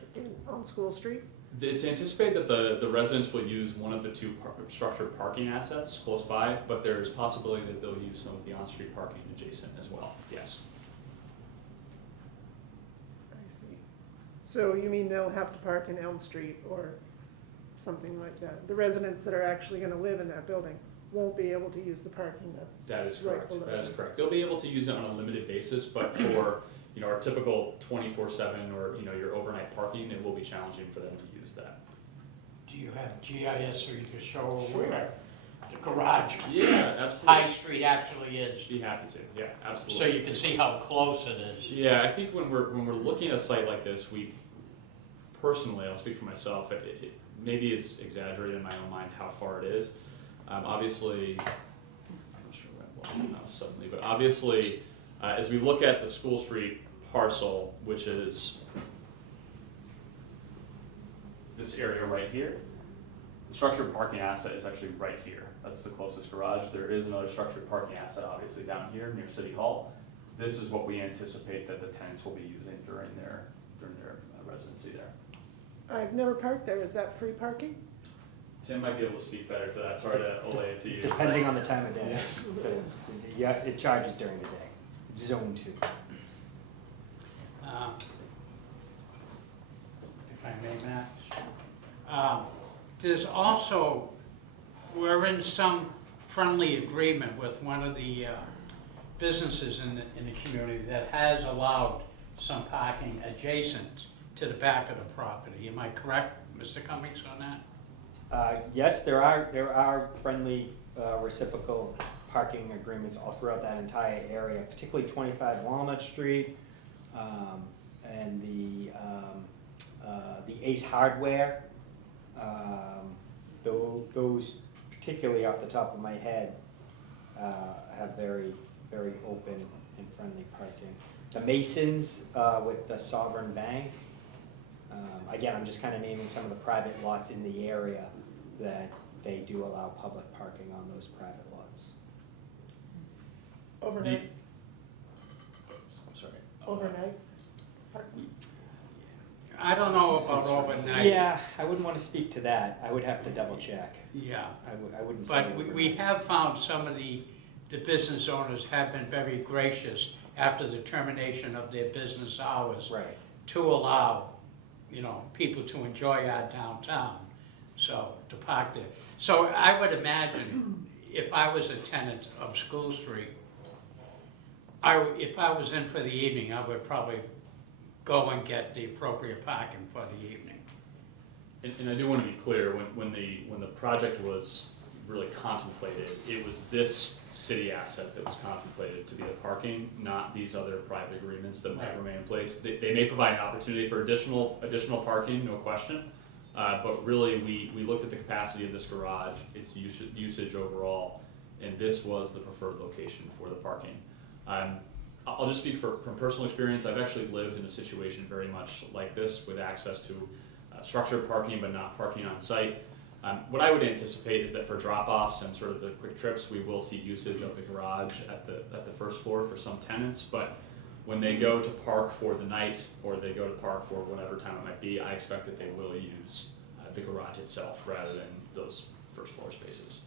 on School Street? It's anticipated that the residents will use one of the two structured parking assets close by, but there's possibility that they'll use some of the on-street parking adjacent as well. Yes. I see. So you mean they'll have to park in Elm Street or something like that? The residents that are actually going to live in that building won't be able to use the parking That is right correct. below. That is correct. They'll be able to use it on a limited basis, but for our typical 24/7 or your overnight parking, it will be challenging for them to use that. Do you have GIS so you can show where the garage, Yeah, absolutely. High Street actually is? Be happy to. Yeah, absolutely. So you can see how close it is. Yeah, I think when we're looking at a site like this, we personally, I'll speak for myself, it maybe is exaggerated in my own mind how far it is. Obviously, I'm not sure where I lost the mouse suddenly, but obviously, as we look at the School Street parcel, which is this area right here, the structured parking asset is actually right here. That's the closest garage. There is another structured parking asset obviously down here near City Hall. This is what we anticipate that the tenants will be using during their residency there. I've never parked there. Is that free parking? Tim might be able to speak better to that. Sorry to relay it to you. Depending on the time of day. Yes. So, yeah, it charges during the day. It's Zone 2. If I may, Matt. There's also, we're in some friendly agreement with one of the businesses in the community that has allowed some parking adjacent to the back of the property. Am I correct, Mr. Cummings, on that? Yes, there are friendly reciprocal parking agreements all throughout that entire area, particularly 25 Walnut Street, and the Ace Hardware. Those, particularly off the top of my head, have very, very open and friendly parking. the Masons with the Sovereign Bank. Again, I'm just kind of naming some of the private lots in the area that they do allow public parking on those private lots. Overnight, I'm sorry. overnight. I don't know about overnight. Yeah, I wouldn't want to speak to that. I would have to double check. Yeah, I wouldn't say but we overnight. have found some of the business owners have been very gracious after the termination of their business hours Right. to allow, people to enjoy our downtown, so, to park there. So I would imagine if I was a tenant of School Street, if I was in for the evening, I would probably go and get the appropriate parking for the evening. And I do want to be clear, when the project was really contemplated, it was this city asset that was contemplated to be the parking, not these other private agreements that might Right. remain in place. They may provide an opportunity for additional parking, no question. But really, we looked at the capacity of this garage, its usage overall, and this was the preferred location for the parking. I'll just speak from personal experience. I've actually lived in a situation very much like this, with access to structured parking but not parking on site. What I would anticipate is that for drop-offs and sort of the quick trips, we will see usage of the garage at the first floor for some tenants. But when they go to park for the night, or they go to park for whatever time it might be, I expect that they will use the garage itself rather than those first floor spaces.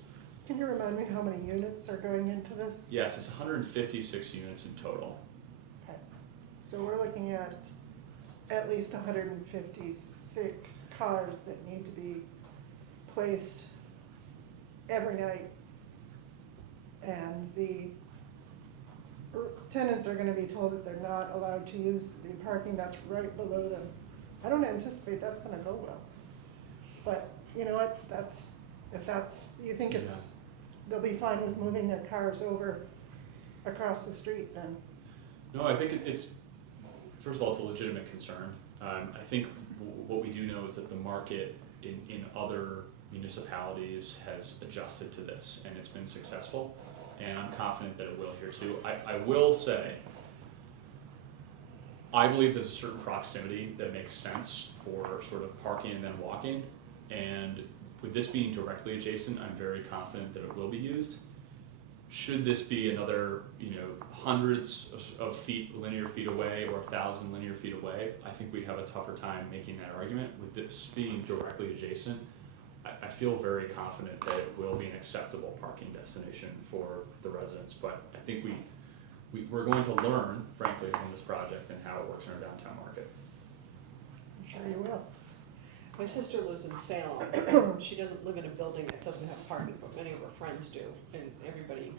Can you remind me how many units are going into this? Yes, it's 156 units in total. Okay. So we're looking at least 156 cars that need to be placed every night. And the tenants are gonna be told that they're not allowed to use the parking that's right below them. I don't anticipate that's gonna go well. But you know what, you think Yeah. they'll be fine with moving their cars over across the street then? No, I think it's, first of all, it's a legitimate concern. I think what we do know is that the market in other municipalities has adjusted to this, and it's been successful, and I'm confident that it will here too. I will say, I believe there's a certain proximity that makes sense for sort of parking and then walking, and with this being directly adjacent, I'm very confident that it will be used. Should this be another, hundreds of feet, linear feet away, or 1,000 linear feet away, I think we have a tougher time making that argument. With this being directly adjacent, I feel very confident that it will be an acceptable parking destination for the residents. But I think we're going to learn, frankly, from this project and how it works in our downtown market. I'm sure you will. My sister lives in Salem. She doesn't live in a building that doesn't have parking, but many of her friends do. And everybody,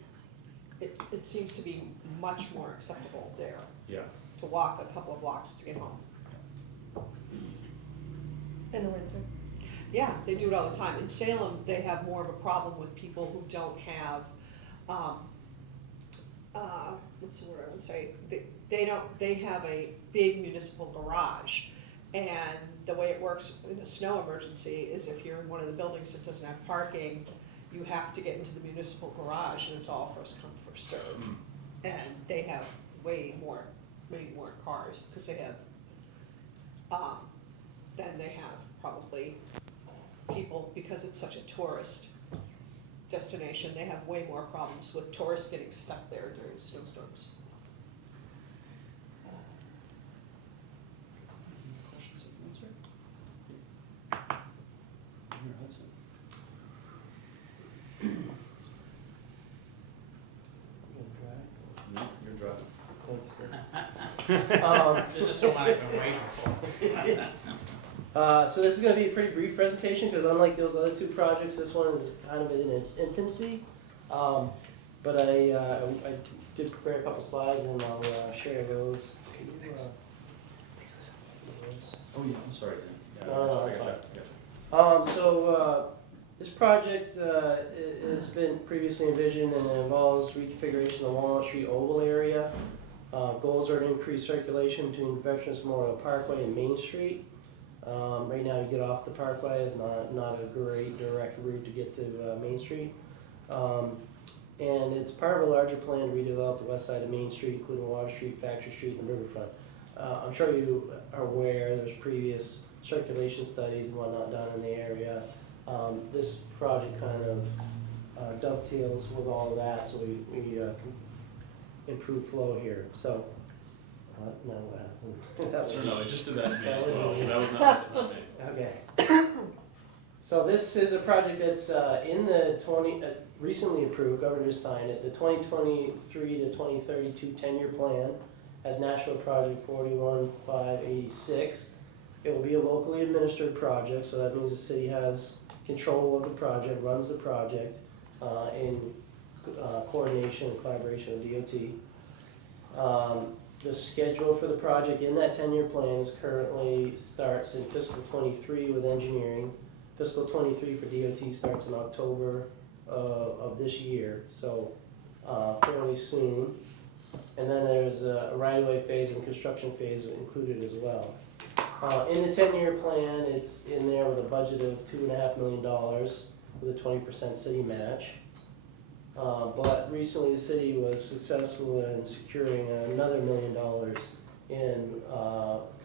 it seems to be much more acceptable there Yeah. to walk a couple of blocks to get home. In the winter. Yeah, they do it all the time. In Salem, they have more of a problem with people who don't have, what's the word I would say? They have a big municipal garage. And the way it works in a snow emergency is if you're in one of the buildings that doesn't have parking, you have to get into the municipal garage, and it's all first come, first served. And they have way more cars, because they have, than they have probably people, because it's such a tourist destination, they have way more problems with tourists getting stuck there during snowstorms. Questions of Mayor Hudson? No, you're driving. This is the one I've been waiting for. So this is gonna be a pretty brief presentation, because unlike those other two projects, this one is kind of in its infancy. But I did prepare a couple slides, and I'll share those. Oh, yeah, I'm sorry, Tim. Yeah, No, I that's got you. So this project has been previously envisioned, and it involves reconfiguration of the Walnut Street Oval area. Goals are to increase circulation between Veterans Memorial Parkway and Main Street. Right now, you get off the Parkway is not a great direct route to get to Main Street. And it's part of a larger plan to redevelop the west side of Main Street, including Water Street, Factory Street, and the Riverfront. I'm sure you are aware, there's previous circulation studies and whatnot done in the area. This project kind of dovetails with all of that, so we can improve flow here. So, no, that was, Sure, no, they just did that to me That as was well, easy. so that was not me. okay. So this is a project that's in the recently approved, governor just signed it, the 2023 to 2032 10-year plan has National Project 41586. It will be a locally administered project, so that means the city has control of the project, runs the project in coordination and collaboration with DOT. The schedule for the project in that 10-year plan is currently starts in fiscal 23 with engineering. Fiscal 23 for DOT starts in October of this year, so fairly soon. And then there's a right-of-way phase and construction phase included as well. In the 10-year plan, it's in there with a budget of $2.5 million with a 20% city match. But recently the city was successful in securing another $1 million in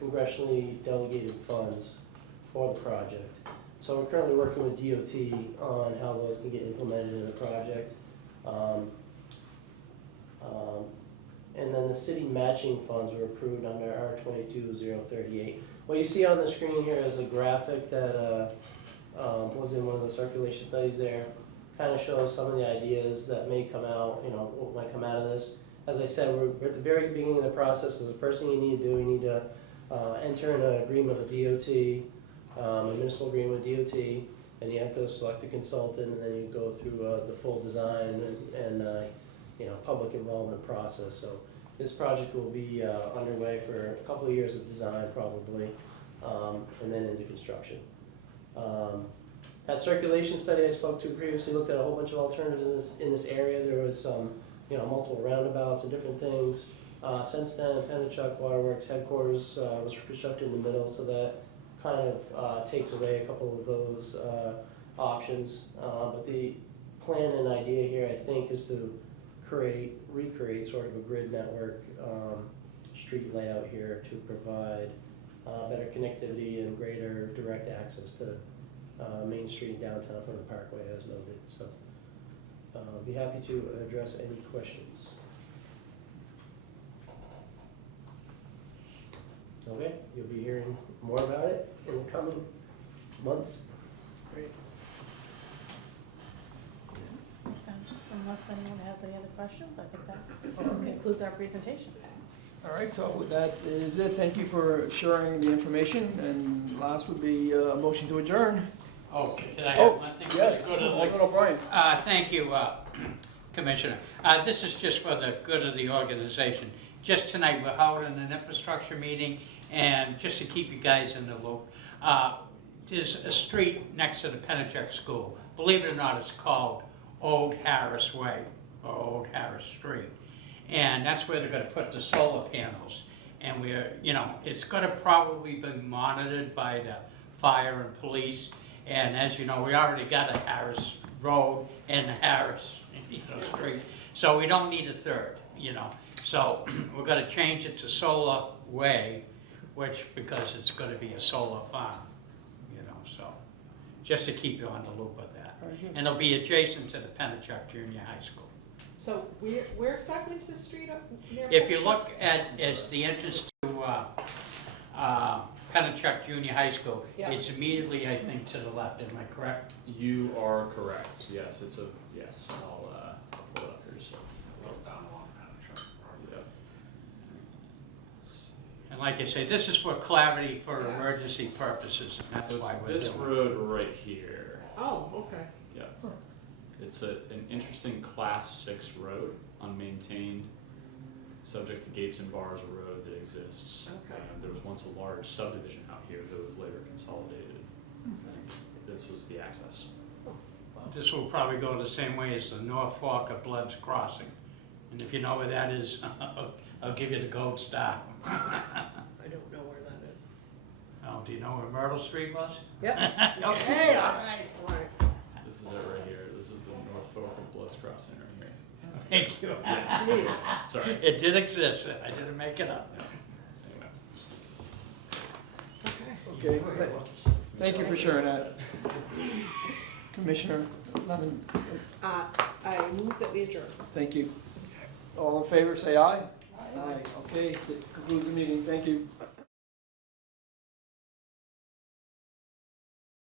congressionally delegated funds for the project. So we're currently working with DOT on how those can get implemented in the project. And then the city matching funds were approved under R22-038. What you see on the screen here is a graphic that was in one of the circulation studies there. Kind of shows some of the ideas that may come out, what might come out of this. As I said, we're at the very beginning of the process, so the first thing you need to do, you need to enter an agreement with DOT, a municipal agreement with DOT, and you have to select a consultant, and then you go through the full design and public involvement process. So this project will be underway for a couple of years of design probably, and then into construction. That circulation study I spoke to previously looked at a whole bunch of alternatives in this area. There was some, multiple roundabouts and different things. Since then, Pennachuck Waterworks headquarters was constructed in the middle, so that kind of takes away a couple of those options. But the plan and idea here, I think, is to recreate sort of a grid network street layout here to provide better connectivity and greater direct access to Main Street and downtown from the Parkway as noted. So be happy to address any questions. Okay, you'll be hearing more about it in the coming months. Great. Unless anyone has any other questions, I think that concludes our presentation. All right, so that is it. Thank you for sharing the information. And last would be a motion to adjourn. Oh, did I have Oh, one thing? yes, Good of the- Alderman O'Brien. Thank you, Commissioner. This is just for the good of the organization. Just tonight, we're holding an infrastructure meeting, and just to keep you guys in the loop, there's a street next to the Pennachuck School. Believe it or not, it's called Old Harris Way, or Old Harris Street. And that's where they're gonna put the solar panels. And it's gonna probably be monitored by the fire and police. And as you know, we already got a Harris Road and a Harris, Street. So we don't need a third, So we're gonna change it to Solar Way, because it's gonna be a solar farm, so just to keep you on the loop of that. And it'll be adjacent to the Pennachuck Junior High School. So where exactly is this street up near? If you look at the entrance to Pennachuck Junior High School, Yeah. it's immediately, I think, to the left, am I correct? You are correct, yes, yes, I'll pull it up here, so. Yeah. And like I say, this is for clarity for Yeah. emergency purposes, and that's So it's why we're this doing it. road right here. Oh, okay. Yeah. It's an interesting Class 6 road, unmaintained, subject to gates and bars, a road that exists. Okay. There was once a large subdivision out here that was later consolidated. And this was the access. This will probably go the same way as the North Fork of Blood's Crossing. And if you know where that is, I'll give you the gold star. I don't know where that is. Oh, do you know where Myrtle Street was? Yep. Okay, all right. This is it right here. This is the North Fork of Blood's Crossing right here. Thank you. Jeez. Sorry. It did exist, I didn't make it up. Okay, thank you for sharing that. Commissioner Lemon, I move that we adjourn. thank you. All in favor, say aye. Aye. Okay, this concludes the meeting, thank you.